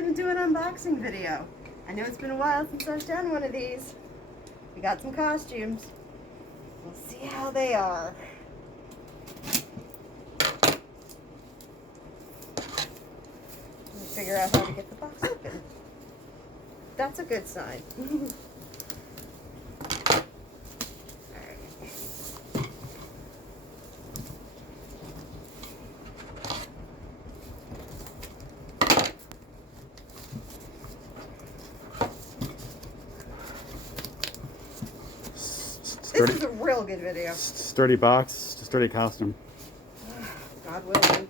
gonna do an unboxing video. I know it's been a while since I've done one of these. We got some costumes. We'll see how they are. Let me figure out how to get the box open. That's a good sign. This is a real good video. Sturdy box, sturdy costume. God willing.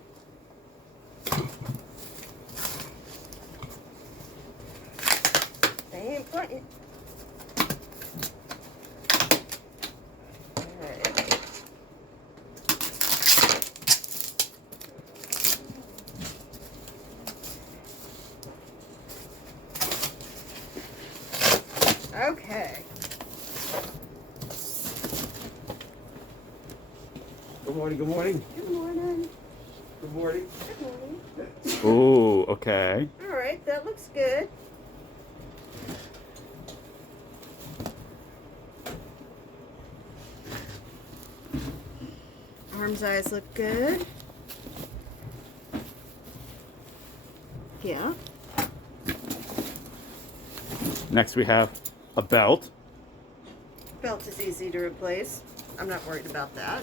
They ain't playing. Alright. Okay. Good morning, good morning. Good morning. Good morning. Good morning. Ooh, okay. Alright, that looks good. Arms, eyes look good. Yeah. Next we have a belt. Belt is easy to replace. I'm not worried about that.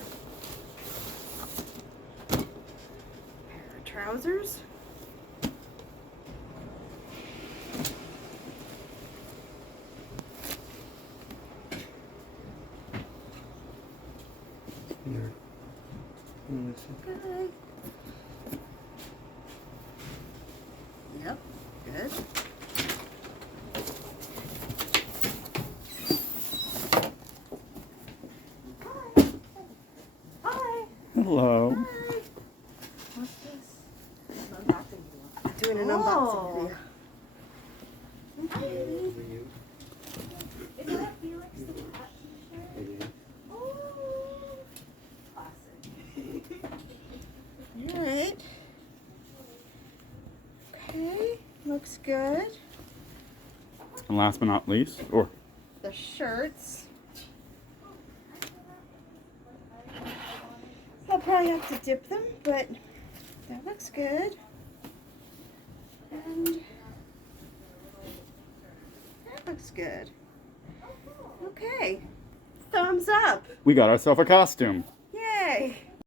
Pair of trousers. Here. Okay. Yep, good. Hi. Hello. Hi. What's this? Doing an unboxing video. Is that Felix the Cat t-shirt? Oh, classic. Alright. Okay, looks good. And last but not least, or The shirts. I'll probably have to dip them, but that looks good. And that looks good. Okay. Thumbs up. we got ourselves a costume. Yay.